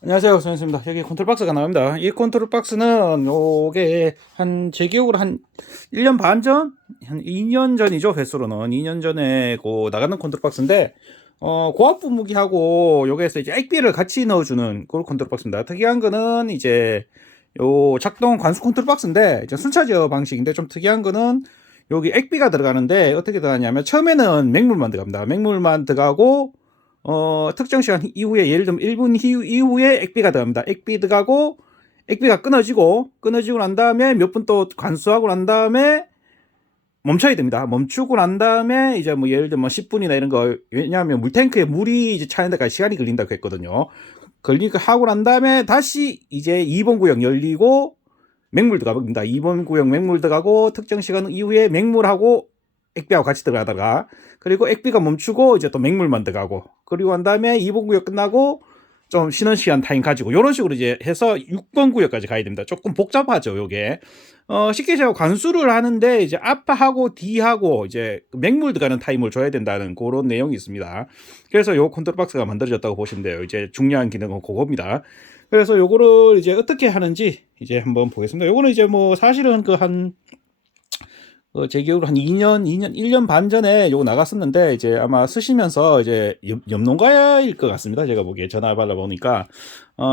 안녕하세요, 손현수입니다. 여기 컨트롤 박스가 나옵니다. 이 컨트롤 박스는 요게 제 기억으로 한 1년 반 전? 한 2년 전이죠, 횟수로는. 2년 전에 나가는 컨트롤 박스인데, 고압 분무기하고 요게서 이제 액비를 같이 넣어주는 그 컨트롤 박스입니다. 특이한 거는 이제 요 작동 관수 컨트롤 박스인데, 이제 순차제어 방식인데 좀 특이한 거는 여기 액비가 들어가는데 어떻게 들어가냐면 처음에는 맹물만 들어갑니다. 맹물만 들어가고 특정 시간 이후에 예를 들면 1분 이후에 액비가 들어갑니다. 액비 들어가고 액비가 끊어지고 난 다음에 몇 분 또 관수하고 난 다음에 멈춰야 됩니다. 멈추고 난 다음에 이제 뭐 예를 들면 10분이나 이런 거, 왜냐하면 물탱크에 물이 이제 차는 데까지 시간이 걸린다고 했거든요. 걸리고 하고 난 다음에 다시 이제 2번 구역 열리고 맹물 들어갑니다. 2번 구역 맹물 들어가고 특정 시간 이후에 맹물하고 액비하고 같이 들어가다가, 그리고 액비가 멈추고 이제 또 맹물만 들어가고, 그리고 한 다음에 2번 구역 끝나고 좀 쉬는 시간 타임 가지고 이런 식으로 이제 해서 6번 구역까지 가야 됩니다. 조금 복잡하죠, 요게. 쉽게 제가 관수를 하는데 이제 앞하고 뒤하고 이제 맹물 들어가는 타임을 줘야 된다는 그런 내용이 있습니다. 그래서 요 컨트롤 박스가 만들어졌다고 보시면 돼요. 이제 중요한 기능은 그겁니다. 그래서 요거를 이제 어떻게 하는지 이제 한번 보겠습니다. 요거는 이제 뭐 사실은 제 기억으로 한 1년 반 전에 요거 나갔었는데, 이제 아마 쓰시면서 이제 염농가일 것 같습니다. 제가 보기에 전화 받아보니까,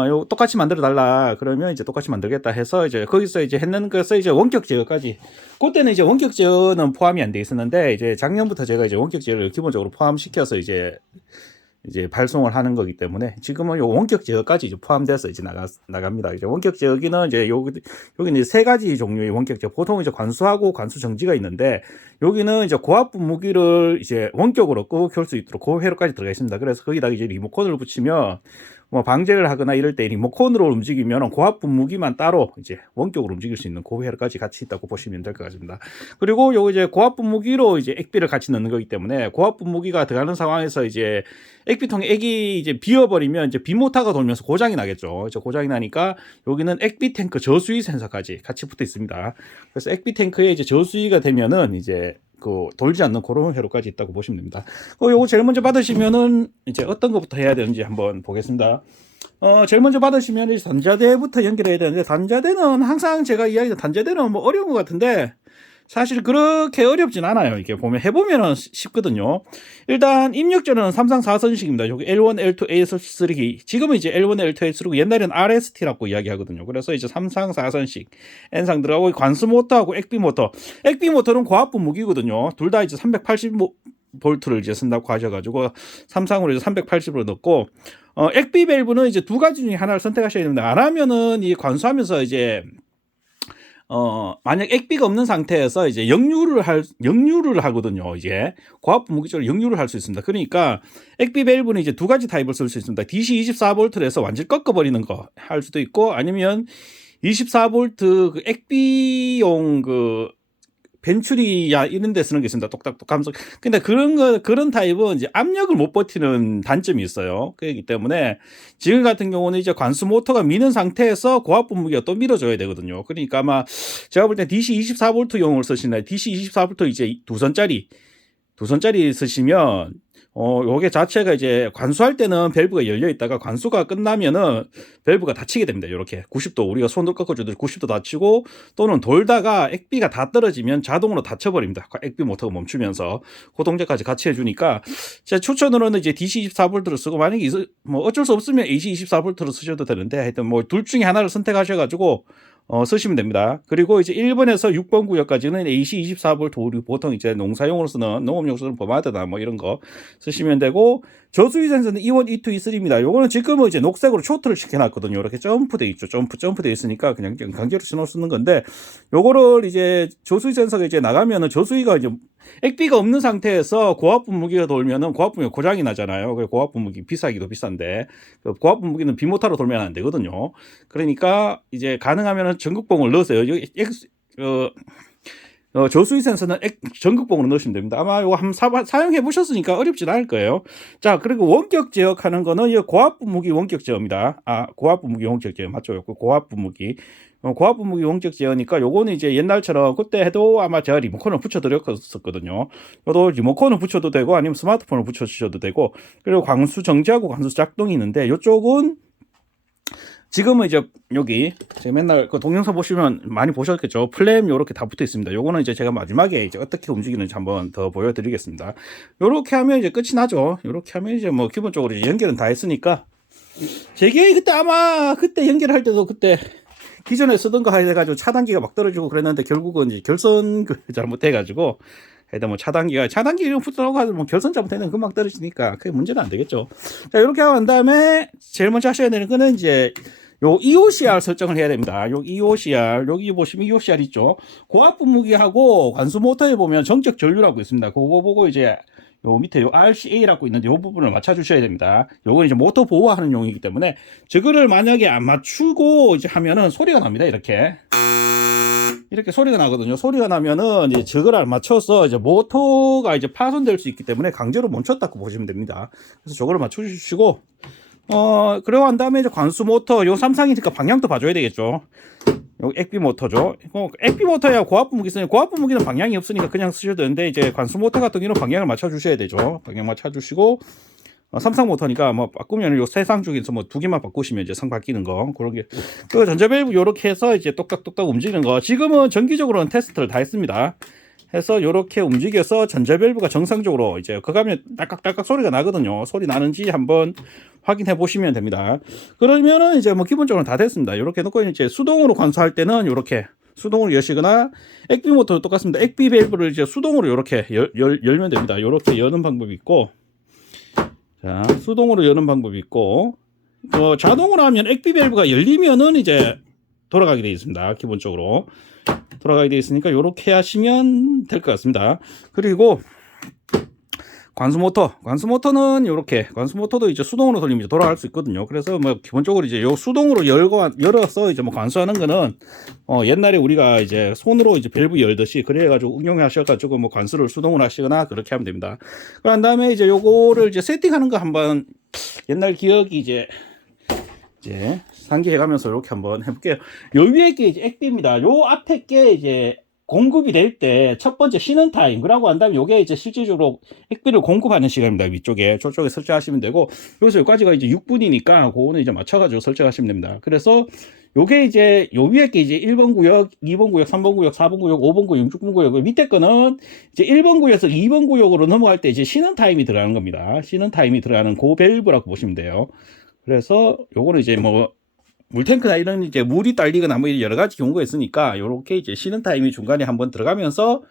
요 똑같이 만들어 달라. 그러면 이제 똑같이 만들겠다 해서 이제 거기서 이제 했는 것을 이제 원격 제어까지. 그때는 이제 원격 제어는 포함이 안 돼 있었는데, 이제 작년부터 제가 이제 원격 제어를 기본적으로 포함시켜서 이제 발송을 하는 거기 때문에 지금은 요 원격 제어까지 이제 포함돼서 이제 나갑니다. 이제 원격 제어기는 이제 여기는 이제 세 가지 종류의 원격 제어. 보통 이제 관수하고 관수 정지가 있는데, 여기는 이제 고압 분무기를 이제 원격으로 끄고 켤 수 있도록 그 회로까지 들어가 있습니다. 그래서 거기다가 이제 리모컨을 붙이면 뭐 방제를 하거나 이럴 때 리모컨으로 움직이면 고압 분무기만 따로 이제 원격으로 움직일 수 있는 그 회로까지 같이 있다고 보시면 될 것 같습니다. 그리고 요거 이제 고압 분무기로 이제 액비를 같이 넣는 거기 때문에, 고압 분무기가 들어가는 상황에서 이제 액비통에 액이 이제 비어버리면 이제 비모터가 돌면서 고장이 나겠죠. 고장이 나니까 여기는 액비 탱크 저수위 센서까지 같이 붙어 있습니다. 그래서 액비 탱크에 이제 저수위가 되면은 이제 돌지 않는 그런 회로까지 있다고 보시면 됩니다. 요거 제일 먼저 받으시면은 이제 어떤 것부터 해야 되는지 한번 보겠습니다. 제일 먼저 받으시면 이제 단자대부터 연결해야 되는데, 단자대는 항상 제가 이야기한 단자대는 뭐 어려운 것 같은데 사실 그렇게 어렵진 않아요. 이게 해보면은 쉽거든요. 일단 입력전은 3상 4선식입니다. 여기 L1, L2, A3. 지금은 이제 L1, L2, A3고 옛날에는 RST라고 이야기하거든요. 그래서 이제 3상 4선식 N상 들어가고, 관수 모터하고 액비 모터. 액비 모터는 고압 분무기거든요. 둘 다 이제 380볼트를 이제 쓴다고 하셔가지고 3상으로 이제 380으로 넣고, 액비 밸브는 이제 두 가지 중에 하나를 선택하셔야 됩니다. 안 하면은 이 관수하면서 이제 만약 액비가 없는 상태에서 이제 역류를 하거든요. 이제 고압 분무기처럼 역류를 할 수 있습니다. 그러니까 액비 밸브는 이제 두 가지 타입을 쓸 수 있습니다. DC 24V를 해서 완전히 꺾어버리는 거 할 수도 있고, 아니면 24V 그 액비용 벤츄리야 이런 데 쓰는 게 있습니다. 똑딱똑 하면서. 근데 그런 타입은 이제 압력을 못 버티는 단점이 있어요. 그렇기 때문에 지금 같은 경우는 이제 관수 모터가 미는 상태에서 고압 분무기가 또 밀어줘야 되거든요. 그러니까 아마 제가 볼 때 DC 24V용을 쓰시나요? DC 24V 이제 두 선짜리 쓰시면 요게 자체가 이제 관수할 때는 밸브가 열려 있다가 관수가 끝나면은 밸브가 닫히게 됩니다. 이렇게 90도, 우리가 손을 꺾어주듯이 90도 닫히고, 또는 돌다가 액비가 다 떨어지면 자동으로 닫혀버립니다. 액비 모터가 멈추면서 그 동작까지 같이 해주니까, 제 추천으로는 이제 DC 24V를 쓰고, 만약에 뭐 어쩔 수 없으면 AC 24V를 쓰셔도 되는데, 하여튼 뭐 둘 중에 하나를 선택하셔가지고 쓰시면 됩니다. 그리고 이제 1번에서 6번 구역까지는 AC 24V, 우리 보통 이제 농사용으로 쓰는, 농업용으로 쓰는 버마드나 뭐 이런 거 쓰시면 되고, 저수위 센서는 E1, E2, E3입니다. 요거는 지금은 이제 녹색으로 초트를 시켜놨거든요. 이렇게 점프돼 있죠. 점프돼 있으니까 그냥 강제로 신호 쓰는 건데, 요거를 이제 저수위 센서가 이제 나가면은 저수위가 이제 액비가 없는 상태에서 고압 분무기가 돌면은 고압 분무기가 고장이 나잖아요. 그래서 고압 분무기 비싸기도 비싼데, 고압 분무기는 비모터로 돌면 안 되거든요. 그러니까 이제 가능하면은 전극봉을 넣으세요. 여기 저수위 센서는 전극봉으로 넣으시면 됩니다. 아마 이거 한번 사용해 보셨으니까 어렵진 않을 거예요. 자, 그리고 원격 제어하는 거는 이 고압 분무기 원격 제어입니다. 고압 분무기 원격 제어 맞죠? 고압 분무기. 고압 분무기 원격 제어니까 요거는 이제 옛날처럼 그때 해도 아마 제가 리모컨을 붙여드렸었거든요. 저도 리모컨을 붙여도 되고 아니면 스마트폰을 붙여주셔도 되고, 그리고 광수 정지하고 광수 작동이 있는데, 요쪽은 지금은 이제 여기 제가 맨날 그 동영상 보시면 많이 보셨겠죠. 플램 요렇게 다 붙어 있습니다. 요거는 이제 제가 마지막에 이제 어떻게 움직이는지 한번 더 보여드리겠습니다. 요렇게 하면 이제 끝이 나죠. 요렇게 하면 이제 뭐 기본적으로 이제 연결은 다 했으니까, 제게 그때 아마 그때 연결할 때도 그때 기존에 쓰던 거 해가지고 차단기가 막 떨어지고 그랬는데, 결국은 이제 결선 잘못해가지고 일단 뭐 차단기 이런 붙더라고 하면 뭐 결선 잘못되면 금방 떨어지니까 그게 문제는 안 되겠죠. 자, 이렇게 하고 난 다음에 제일 먼저 하셔야 되는 거는 이제 요 EOCR 설정을 해야 됩니다. 요 EOCR, 여기 보시면 EOCR 있죠. 고압 분무기하고 관수 모터에 보면 정적 전류라고 있습니다. 그거 보고 이제 요 밑에 요 RCA라고 있는데 요 부분을 맞춰 주셔야 됩니다. 요건 이제 모터 보호하는 용이기 때문에 저거를 만약에 안 맞추고 이제 하면은 소리가 납니다. 이렇게 소리가 나거든요. 소리가 나면은 이제 저거를 맞춰서 이제 모터가 이제 파손될 수 있기 때문에 강제로 멈췄다고 보시면 됩니다. 그래서 저거를 맞춰 주시고, 그러고 난 다음에 이제 관수 모터, 요 삼상이니까 방향도 봐줘야 되겠죠. 요 액비 모터죠. 액비 모터야 고압 분무기 쓰니, 고압 분무기는 방향이 없으니까 그냥 쓰셔도 되는데, 이제 관수 모터 같은 경우는 방향을 맞춰 주셔야 되죠. 방향 맞춰 주시고, 삼상 모터니까 뭐 바꾸면 요 세 상 중에서 뭐 두 개만 바꾸시면 이제 상 바뀌는 거, 그러게. 그 전자밸브 요렇게 해서 이제 똑딱똑딱 움직이는 거, 지금은 정기적으로는 테스트를 다 했습니다. 해서 요렇게 움직여서 전자밸브가 정상적으로 이제 그거 하면 딸깍딸깍 소리가 나거든요. 소리 나는지 한번 확인해 보시면 됩니다. 그러면은 이제 뭐 기본적으로 다 됐습니다. 요렇게 놓고 이제 수동으로 관수할 때는 요렇게 수동으로 여시거나, 액비 모터도 똑같습니다. 액비 밸브를 이제 수동으로 요렇게 열면 됩니다. 요렇게 여는 방법이 있고, 자, 수동으로 여는 방법이 있고, 자동으로 하면 액비 밸브가 열리면은 이제 돌아가게 되어 있습니다. 기본적으로 돌아가게 되어 있으니까 요렇게 하시면 될 것 같습니다. 그리고 관수 모터는 요렇게, 관수 모터도 이제 수동으로 돌리면 이제 돌아갈 수 있거든요. 그래서 뭐 기본적으로 이제 요 수동으로 열어서 이제 뭐 관수하는 거는 옛날에 우리가 이제 손으로 이제 밸브 열듯이 그래가지고 응용하셔가지고 뭐 관수를 수동으로 하시거나 그렇게 하면 됩니다. 그런 다음에 이제 요거를 이제 세팅하는 거 한번 옛날 기억이 이제 상기해 가면서 이렇게 한번 해볼게요. 요 위에 게 이제 액비입니다. 요 앞에 게 이제 공급이 될 때 첫 번째 쉬는 타임, 그러고 한 다음에 요게 이제 실질적으로 액비를 공급하는 시간입니다. 위쪽에, 저쪽에 설정하시면 되고, 여기서 여기까지가 이제 6분이니까 그거는 이제 맞춰가지고 설정하시면 됩니다. 그래서 요게 이제 요 위에 게 이제 1번 구역, 2번 구역, 3번 구역, 4번 구역, 5번 구역, 6번 구역, 밑에 거는 이제 1번 구역에서 2번 구역으로 넘어갈 때 이제 쉬는 타임이 들어가는 겁니다. 쉬는 타임이 들어가는 그 밸브라고 보시면 돼요. 그래서 요거는 이제 뭐 물탱크나 이런 이제 물이 딸리거나 뭐 여러 가지 경우가 있으니까 요렇게 이제 쉬는 타임이 중간에 한번 들어가면서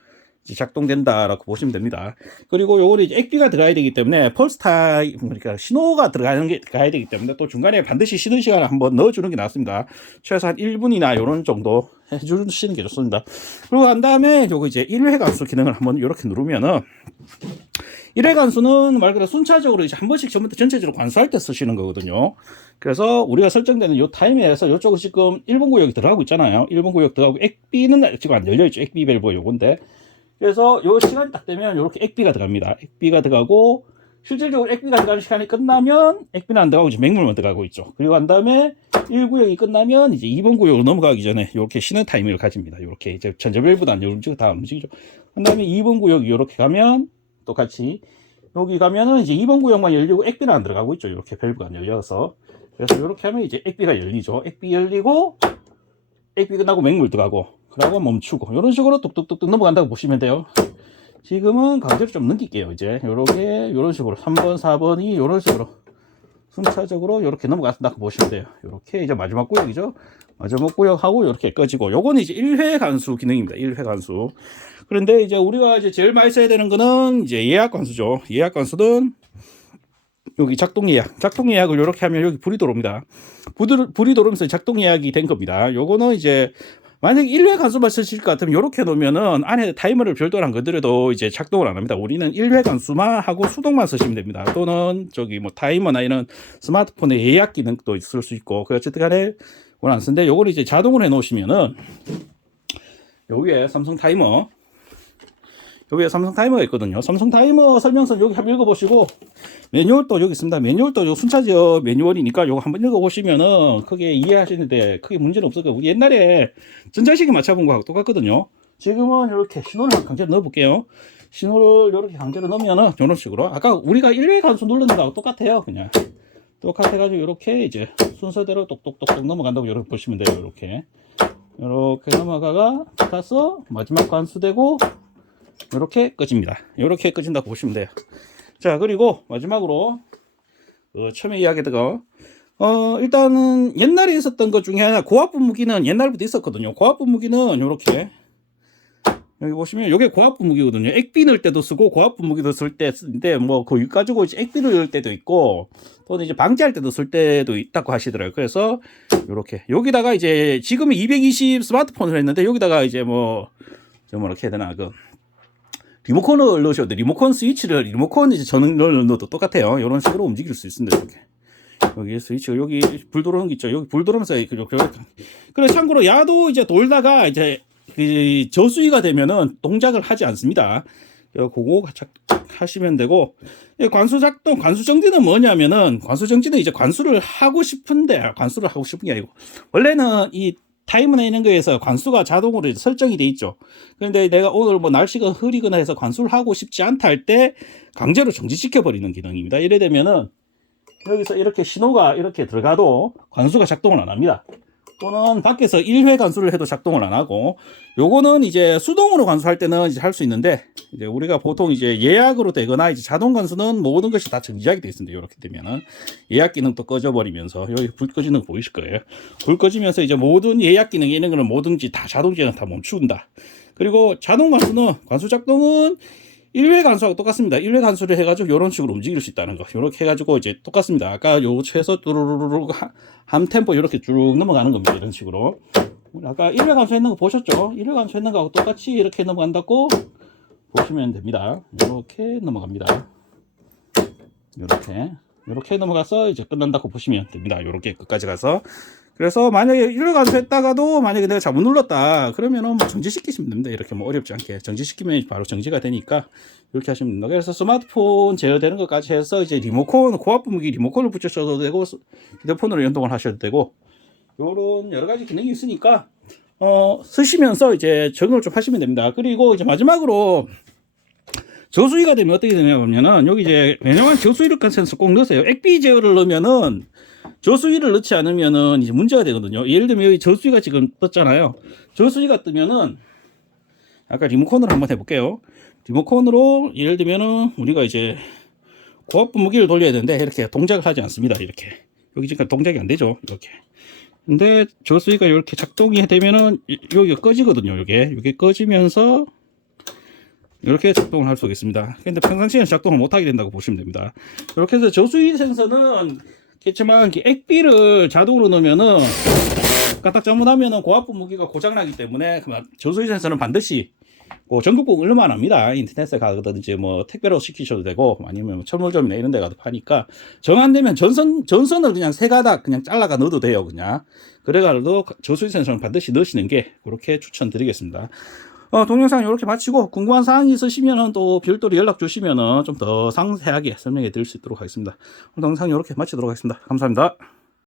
이제 작동된다라고 보시면 됩니다. 그리고 요거는 이제 액비가 들어가야 되기 때문에 펄스 타임, 그러니까 신호가 들어가야 되기 때문에 또 중간에 반드시 쉬는 시간을 한번 넣어주는 게 낫습니다. 최소한 1분이나 요런 정도 해주시는 게 좋습니다. 그리고 한 다음에 요거 이제 1회 관수 기능을 한번 이렇게 누르면은, 1회 관수는 말 그대로 순차적으로 이제 한 번씩 전부터 전체적으로 관수할 때 쓰시는 거거든요. 그래서 우리가 설정되는 요 타임에서 요쪽은 지금 1번 구역이 들어가고 있잖아요. 1번 구역 들어가고, 액비는 지금 안 열려있죠. 액비 밸브 요건데. 그래서 요 시간이 딱 되면 요렇게 액비가 들어갑니다. 액비가 들어가고, 실질적으로 액비가 들어가는 시간이 끝나면 액비는 안 들어가고 이제 맹물만 들어가고 있죠. 그리고 한 다음에 1구역이 끝나면 이제 2번 구역으로 넘어가기 전에 이렇게 쉬는 타이밍을 가집니다. 이렇게 이제 전자밸브도 안 움직이고 다 움직이죠. 한 다음에 2번 구역이 이렇게 가면 똑같이 여기 가면은 이제 2번 구역만 열리고 액비는 안 들어가고 있죠. 이렇게 밸브가 안 열려서. 그래서 이렇게 하면 이제 액비가 열리죠. 액비 열리고, 액비 끝나고 맹물 들어가고, 그러고 멈추고, 이런 식으로 뚝뚝뚝뚝 넘어간다고 보시면 돼요. 지금은 강제로 좀 넘길게요. 이제 요렇게, 요런 식으로 3번, 4번이 요런 식으로 순차적으로 요렇게 넘어간다고 보시면 돼요. 요렇게 이제 마지막 구역이죠. 마지막 구역하고 요렇게 꺼지고, 요거는 이제 1회 관수 기능입니다. 1회 관수. 그런데 이제 우리가 이제 제일 많이 써야 되는 거는 이제 예약 관수죠. 예약 관수는 여기 작동 예약을 이렇게 하면 여기 불이 들어옵니다. 불이 들어오면서 작동 예약이 된 겁니다. 요거는 이제 만약에 1회 관수만 쓰실 것 같으면 이렇게 놓으면은 안에 타이머를 별도로 안 건드려도 이제 작동을 안 합니다. 우리는 1회 관수만 하고 수동만 쓰시면 됩니다. 또는 저기 뭐 타이머나 이런 스마트폰의 예약 기능도 있을 수 있고, 그 어쨌든 간에 그건 안 쓰는데, 요걸 이제 자동으로 해 놓으시면은 여기에 삼성 타이머, 여기에 삼성 타이머가 있거든요. 삼성 타이머 설명서 여기 한번 읽어보시고, 매뉴얼도 여기 있습니다. 매뉴얼도 요 순차적 매뉴얼이니까 요거 한번 읽어보시면은 크게 이해하시는데 크게 문제는 없을 거고, 옛날에 전자식이 맞춰본 거하고 똑같거든요. 지금은 이렇게 신호를 강제로 넣어볼게요. 신호를 이렇게 강제로 넣으면은 이런 식으로 아까 우리가 1회 관수 누르는 거하고 똑같아요. 그냥 똑같아가지고 이렇게 이제 순서대로 똑똑똑똑 넘어간다고 이렇게 보시면 돼요. 이렇게 넘어가가 가서 마지막 관수되고 이렇게 꺼집니다. 이렇게 꺼진다고 보시면 돼요. 자, 그리고 마지막으로 처음에 이야기했던 거, 일단은 옛날에 있었던 것 중에 하나, 고압분 무기는 옛날부터 있었거든요. 고압분 무기는 이렇게 여기 보시면 이게 고압분 무기거든요. 액비 넣을 때도 쓰고 고압분 무기도 쓸 때 쓰는데, 뭐 그거 가지고 이제 액비를 넣을 때도 있고 또는 이제 방지할 때도 쓸 때도 있다고 하시더라고요. 그래서 이렇게 여기다가 이제 지금은 220 스마트폰을 했는데 여기다가 이제 뭐렇게 해야 되나, 리모컨을 넣으셔도 돼요. 리모컨 이제 전원을 넣어도 똑같아요. 이런 식으로 움직일 수 있습니다. 이렇게. 여기 스위치가 여기 불 들어오는 게 있죠. 여기 불 들어오면서 이렇게. 그래, 참고로 야도 이제 돌다가 이제 저수위가 되면은 동작을 하지 않습니다. 그거 하시면 되고, 관수 작동, 관수 정지는 뭐냐면은, 관수 정지는 이제 관수를 하고 싶은 게 아니고, 원래는 이 타이머나 거에서 관수가 자동으로 설정이 돼 있죠. 그런데 내가 오늘 뭐 날씨가 흐리거나 해서 관수를 하고 싶지 않다 할 때 강제로 정지시켜 버리는 기능입니다. 이래 되면은 여기서 이렇게 신호가 이렇게 들어가도 관수가 작동을 안 합니다. 또는 밖에서 1회 관수를 해도 작동을 안 하고, 요거는 이제 수동으로 관수할 때는 이제 할 수 있는데, 이제 우리가 보통 이제 예약으로 되거나 이제 자동 관수는 모든 것이 다 정지하게 되어 있습니다. 이렇게 되면은 예약 기능도 꺼져버리면서, 여기 불 꺼지는 거 보이실 거예요. 불 꺼지면서 이제 모든 예약 기능 이런 거는 뭐든지 다 자동 기능 다 멈춘다. 그리고 자동 관수는, 관수 작동은 1회 관수하고 똑같습니다. 1회 관수를 해가지고 이런 식으로 움직일 수 있다는 거. 이렇게 해가지고 이제 똑같습니다. 아까 요 최소 뚜루루루 한 템포 이렇게 쭉 넘어가는 겁니다. 이런 식으로. 아까 1회 관수 했는 거 보셨죠? 1회 관수 했는 거하고 똑같이 이렇게 넘어간다고 보시면 됩니다. 이렇게 넘어갑니다. 이렇게 넘어가서 이제 끝난다고 보시면 됩니다. 이렇게 끝까지 가서. 그래서 만약에 1회 관수 했다가도 만약에 내가 잘못 눌렀다 그러면은 뭐 정지시키시면 됩니다. 이렇게 뭐 어렵지 않게 정지시키면 바로 정지가 되니까 이렇게 하시면 됩니다. 그래서 스마트폰 제어되는 것까지 해서 이제 리모컨, 고압분 무기 리모컨을 붙여셔도 되고 휴대폰으로 연동을 하셔도 되고, 요런 여러 가지 기능이 있으니까 쓰시면서 이제 적응을 좀 하시면 됩니다. 그리고 이제 마지막으로 저수위가 되면 어떻게 되냐면은, 여기 이제 왜냐면 저수위를 센서 꼭 넣으세요. 액비 제어를 넣으면은 저수위를 넣지 않으면은 이제 문제가 되거든요. 예를 들면 여기 저수위가 지금 떴잖아요. 저수위가 뜨면은, 아까 리모컨으로 한번 해볼게요. 리모컨으로 예를 들면은 우리가 이제 고압분 무기를 돌려야 되는데 이렇게 동작을 하지 않습니다. 이렇게 여기 지금 동작이 안 되죠. 이렇게. 근데 저수위가 이렇게 작동이 되면은 여기가 꺼지거든요. 이게 꺼지면서 이렇게 작동을 할 수 있습니다. 근데 평상시에는 작동을 못하게 된다고 보시면 됩니다. 이렇게 해서 저수위 센서는 그렇지만 액비를 자동으로 넣으면은 까딱 잘못하면은 고압분 무기가 고장나기 때문에 저수위 센서는 반드시 전국복 얼마나 합니다. 인터넷에 가든지 뭐 택배로 시키셔도 되고, 아니면 철물점이나 이런 데 가도 파니까, 정 안 되면 전선을 그냥 세 가닥 그냥 잘라가 넣어도 돼요. 그냥 그래가지고 저수위 센서는 반드시 넣으시는 게 그렇게 추천드리겠습니다. 동영상 이렇게 마치고 궁금한 사항이 있으시면 또 별도로 연락 주시면 좀 더 상세하게 설명해 드릴 수 있도록 하겠습니다. 동영상 이렇게 마치도록 하겠습니다. 감사합니다.